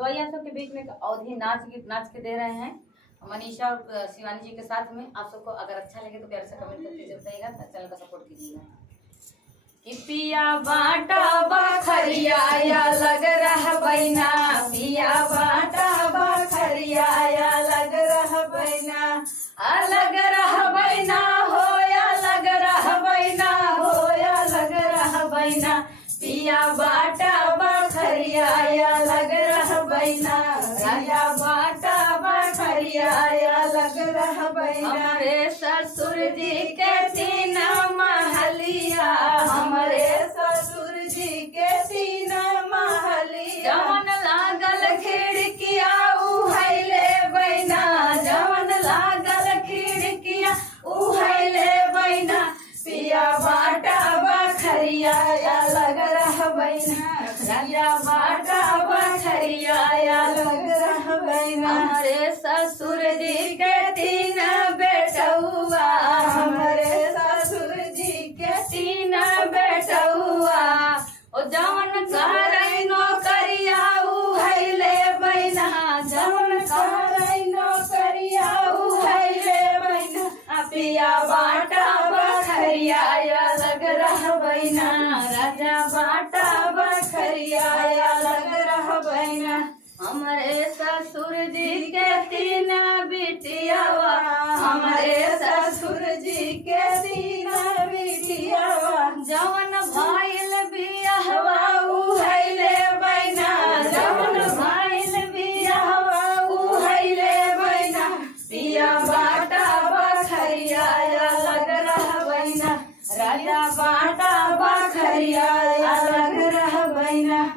तो आइए आप सबके बीच में एक अवधी नाच के दे रहे हैं मनीषा और शिवानी जी के साथ में। आप सबको अगर अच्छा लगे तो प्यार से कमेंट करके बताइएगा, चैनल का सपोर्ट कीजिएगा। कि पिया बाटा बखरिया या लग रहा बैना, पिया बाटा बखरिया या लग रहा बैना, अलग रहा बैना हो या लग रहा बैना हो या लग रहा बैना, पिया बाटा बखरिया या लग रहा बैना, राजा बाटा बखरिया या लग रहा बैना। हमारे ससुर जी के तीन महलिया, हमारे ससुर जी के तीन महलिया, जवन लागल खिड़किया उहैले बैना, जवन लागल खिड़किया उहैले बैना, पिया बाटा बखरिया या लग रहा बैना, राजा बाटा बखरिया या लग रहा बैना। हमारे ससुर जी के तीन बेटुआ, हमारे ससुर जी के तीन बेटुआ, ओ जवन करई नौकरिया उहैले बैना, जवन करई नौकरिया उहैले बैना, पिया बाटा बखरिया या लग रहा बैना, राजा बाटा बखरिया या लग रहा बैना। हमारे ससुर जी के तीन बिटियावा, हमारे ससुर जी के तीन बिटियावा, जवन भइल बियाहवा उहैले बैना, जवन भइल बियाहवा उहैले बैना, पिया बाटा बखरिया या लग रहा बैना, राजा बाटा बखरिया या लग रहा बैना।